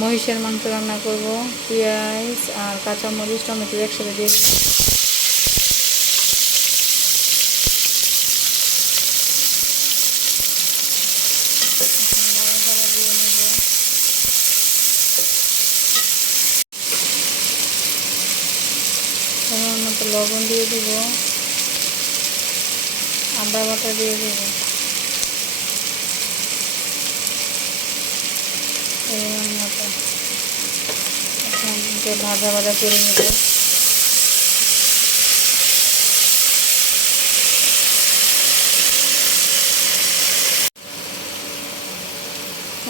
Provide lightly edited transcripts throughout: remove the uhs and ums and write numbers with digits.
মহিষের মাংস রান্না করব। পেঁয়াজ আর কাঁচামরিচ টমেটো একসাথে দিয়ে মতো লবণ দিয়ে দিব, আদা বাটা দিয়ে দেব, মতো এখন ভাজা ভাজা করে নেব।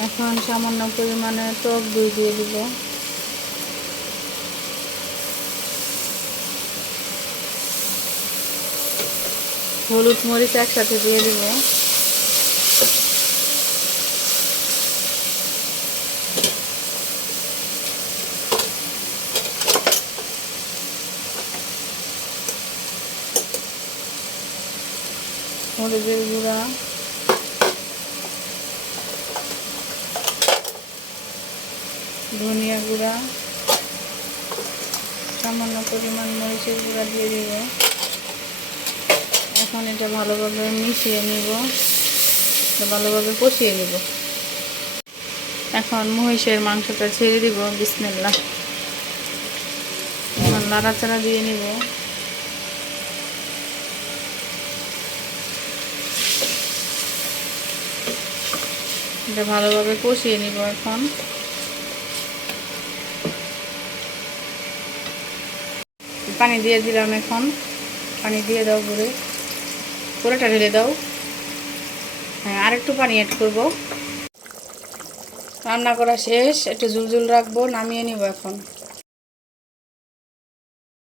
এখন সামান্য পরিমাণে টক দই দিয়ে দিব। হলুদ মরিচ একসাথে দিয়ে দিব। মরিচের গুঁড়া, ধনিয়া গুঁড়া, সামান্য পরিমাণ মরিচের গুঁড়া দিয়ে দিব। এখন এটা ভালোভাবে মিশিয়ে নিব, ভালোভাবে কষিয়ে নিব। এখন মহিষের মাংসটা ছেড়ে দিব। বিসমিল্লাহ। এখন নাড়াচাড়া দিয়ে নিব। এটা ভালোভাবে কষিয়ে নিব। এখন পানি দিয়ে দিলাম। এখন পানি দিয়ে দাও, পুরোটা ঢেলে দাও। হ্যাঁ, আর একটু পানি অ্যাড করব। রান্না করা শেষ, একটু ঝুলঝুল রাখবো, নামিয়ে নিব এখন।